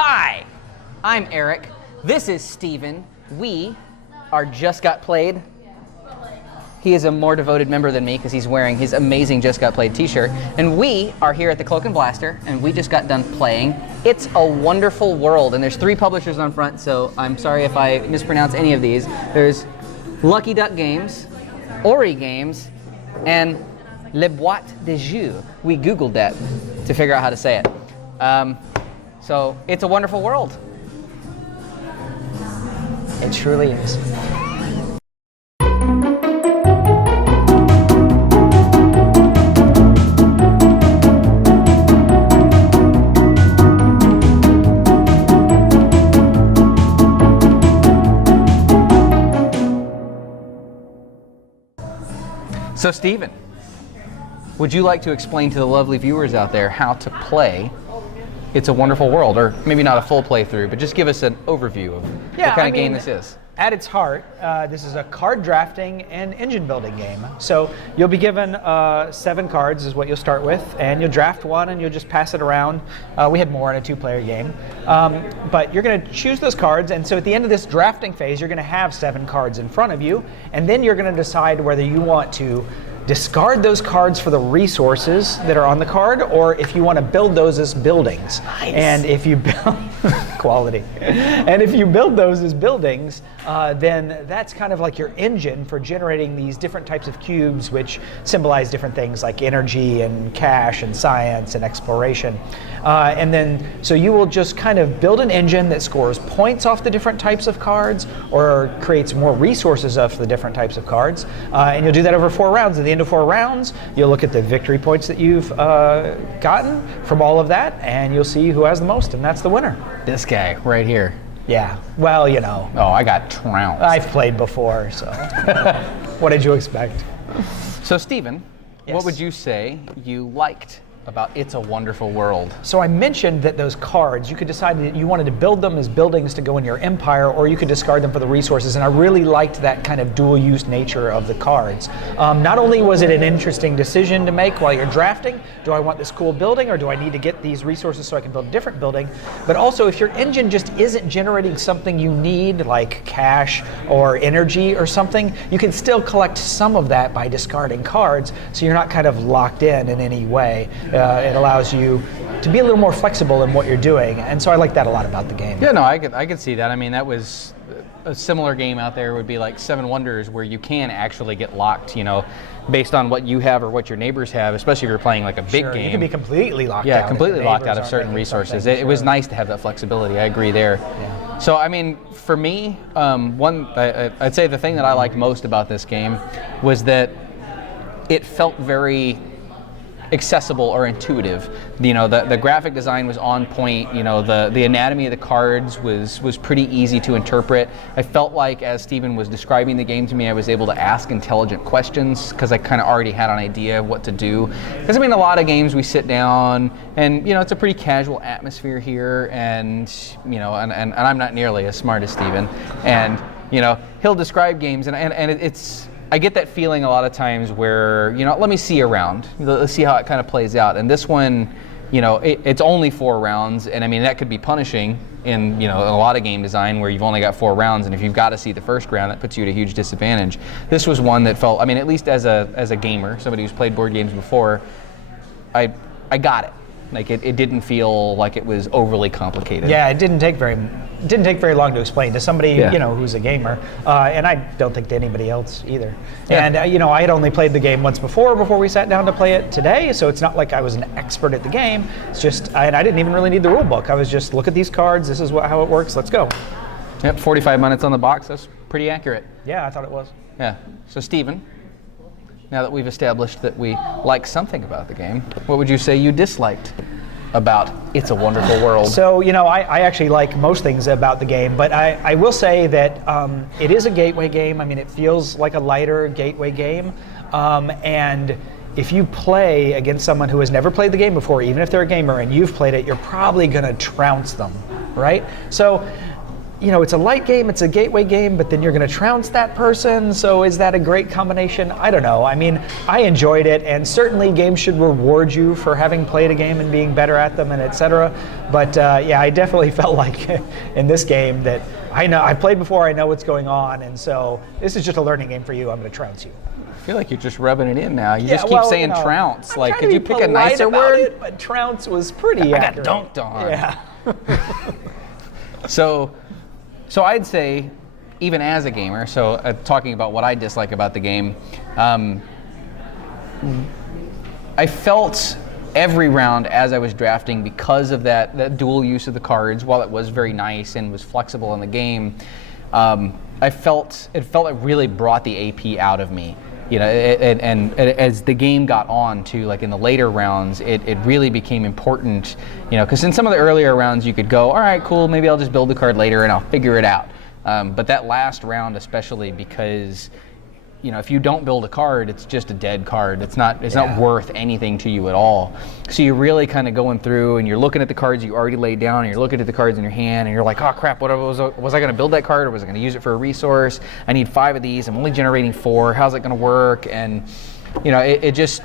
Hi, I'm Eric. This is Steven. We are Just Got Played. He is a more devoted member than me because he's wearing his amazing Just Got Played t-shirt. And we are here at the Cloak and Blaster, and we just got done playing It's a Wonderful World. And there's 3 publishers on front, so I'm sorry if I mispronounce any of these. There's Lucky Duck Games, Ori Games, and Le Boîte de Jeux. We Googled that to figure out how to say it. So it's a wonderful world. It truly is. So Steven, would you like to explain to the lovely viewers out there how to play It's a Wonderful World? Or maybe not a full playthrough, but just give us an overview of what kind of game this is. At its heart, this is a card drafting and engine building game. So you'll be given 7 cards is what you'll start with, and you'll draft one and you'll just pass it around. We had more in a 2-player game. But you're going to choose those cards, and so at the end of this drafting phase, you're going to have 7 cards in front of you, and then you're going to decide whether you want to discard those cards for the resources that are on the card, or if you want to build those as buildings. Nice. And if you build quality, and if you build those as buildings, then that's kind of like your engine for generating these different types of cubes, which symbolize different things like energy and cash and science and exploration. And then, so you will just kind of build an engine that scores points off the different types of cards, or creates more resources off the different types of cards. And you'll do that over 4 rounds. At the end of 4 rounds, you'll look at the victory points that you've gotten from all of that, and you'll see who has the most, and that's the winner. This guy right here. Yeah, well, you know. Oh, I got trounced. I've played before, so what did you expect? So Steven, Yes. what would you say you liked about It's a Wonderful World? So I mentioned that those cards, you could decide that you wanted to build them as buildings to go in your empire, or you could discard them for the resources, and I really liked that kind of dual-use nature of the cards. Not only was it an interesting decision to make while you're drafting, do I want this cool building, or do I need to get these resources so I can build a different building, but also if your engine just isn't generating something you need, like cash or energy or something, you can still collect some of that by discarding cards, so you're not kind of locked in any way. It allows you to be a little more flexible in what you're doing, and so I like that a lot about the game. Yeah, no, I could see that. I mean, that was a similar game out there would be like 7 Wonders, where you can actually get locked, you know, based on what you have or what your neighbors have, especially if you're playing like a big Sure, game. you can be completely locked out. Yeah, completely if locked neighbors out of aren't certain making resources. something, It was sure. nice to have that flexibility. I agree there. Yeah. So, I mean, for me, I'd say the thing that I liked most about this game was that it felt very accessible or intuitive. You know, the graphic design was on point. You know, the anatomy of the cards was pretty easy to interpret. I felt like as Steven was describing the game to me, I was able to ask intelligent questions because I kind of already had an idea of what to do. Because I mean, a lot of games we sit down and, you know, it's a pretty casual atmosphere here, and, you know, and I'm not nearly as smart as Steven, and, you know, he'll describe games and it's I get that feeling a lot of times where, you know, let me see a round. Let's see how it kind of plays out. And this one, you know, it's only 4 rounds, and I mean, that could be punishing in, you know, a lot of game design where you've only got 4 rounds, and if you've got to see the first round, that puts you at a huge disadvantage. This was one that felt, I mean, at least as a gamer, somebody who's played board games before, I got it. Like it didn't feel like it was overly complicated. Yeah, it didn't take very long to explain to somebody, you know, who's a gamer, and I don't think to anybody else either. Yeah. And you know, I had only played the game once before we sat down to play it today, so it's not like I was an expert at the game. It's just I didn't even really need the rule book. I was just, look at these cards. This is how it works. Let's go. Yep, 45 minutes on the box. That's pretty accurate. Yeah, I thought it was. Yeah. So Steven, now that we've established that we like something about the game, what would you say you disliked about It's a Wonderful World? So, you know, I actually like most things about the game, but I will say that it is a gateway game. I mean, it feels like a lighter gateway game, and if you play against someone who has never played the game before, even if they're a gamer and you've played it, you're probably going to trounce them, right? So it's a light game, it's a gateway game, but then you're going to trounce that person. So is that a great combination? I don't know. I mean, I enjoyed it, and certainly games should reward you for having played a game and being better at them, and etc. But yeah, I definitely felt like in this game that I played before, I know what's going on, and so this is just a learning game for you. I'm going to trounce you. I feel like you're just rubbing it in now. You just keep saying trounce. I'm like, trying could to you be pick a nicer polite about word? it, but trounce was pretty I accurate. got dunked on. Yeah. So I'd say, even as a gamer, talking about what I dislike about the game, I felt every round as I was drafting, because of that dual use of the cards, while it was very nice and was flexible in the game, it felt it really brought the AP out of me. And as the game got on to, like, in the later rounds, it really became important, because in some of the earlier rounds you could go, all right, cool, maybe I'll just build the card later and I'll figure it out. But that last round especially, because if you don't build a card, it's just a dead card. It's not worth anything to you at all. So you're really kind of going through and you're looking at the cards you already laid down, and you're looking at the cards in your hand, and you're like, oh crap, was I going to build that card, or was I going to use it for a resource? I need 5 of these. I'm only generating 4. How's it going to work? And it just,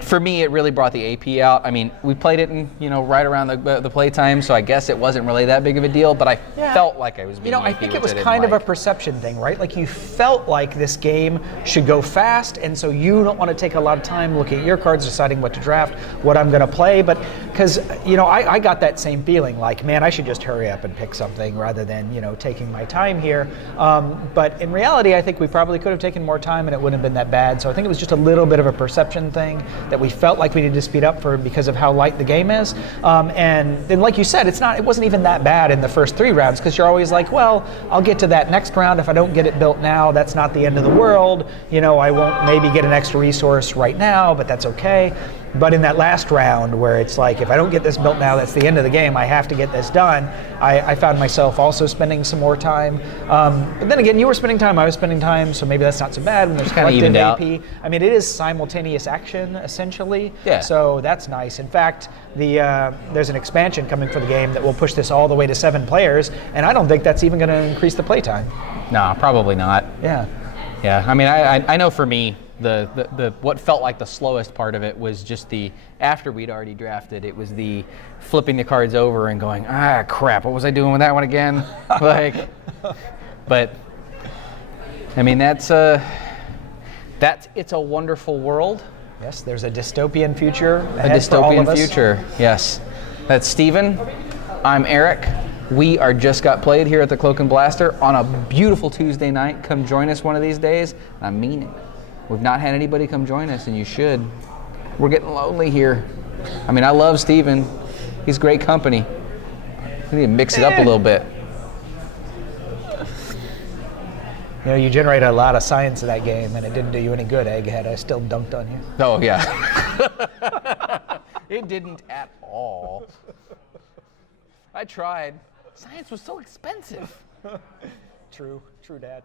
for me, it really brought the AP out. I mean, we played it in, right around the playtime, so I guess it wasn't really that big of a deal, but I felt like I was being I think it was kind of a perception thing, right? Like, you felt like this game should go fast, and so you don't want to take a lot of time looking at your cards, deciding what to draft, what I'm going to play, but because, I got that same feeling, like, man, I should just hurry up and pick something rather than, taking my time here. But in reality, I think we probably could have taken more time and it wouldn't have been that bad, so I think it was just a little bit of a perception thing that we felt like we needed to speed up because of how light the game is. And then, like you said, it wasn't even that bad in the first 3 rounds, because you're always like, well, I'll get to that next round. If I don't get it built now, that's not the end of the world. I won't maybe get an extra resource right now, but that's okay. But in that last round, where it's like, if I don't get this built now, that's the end of the game. I have to get this done. I found myself also spending some more time. But then again, you were spending time, I was spending time, so maybe that's not so bad when there's collective AP. I mean, it is simultaneous action, essentially. Yeah. So that's nice. In fact, there's an expansion coming for the game that will push this all the way to 7 players, and I don't think that's even going to increase the playtime. No, probably not. Yeah. Yeah, I mean, I know for me, the what felt like the slowest part of it was just after we'd already drafted, it was the flipping the cards over and going, crap, what was I doing with that one again? But I mean, it's a wonderful world. Yes, there's a dystopian future A ahead dystopian for all of us. future, yes. That's Steven. I'm Eric. We are Just Got Played here at the Cloak and Blaster on a beautiful Tuesday night. Come join us one of these days. I mean it. We've not had anybody come join us, and you should. We're getting lonely here. I mean, I love Steven. He's great company. We need to mix it up a little bit. You generated a lot of science in that game, and it didn't do you any good, Egghead. I still dunked on you. Oh, yeah. It didn't at all. I tried. Science was so expensive. True, Dad.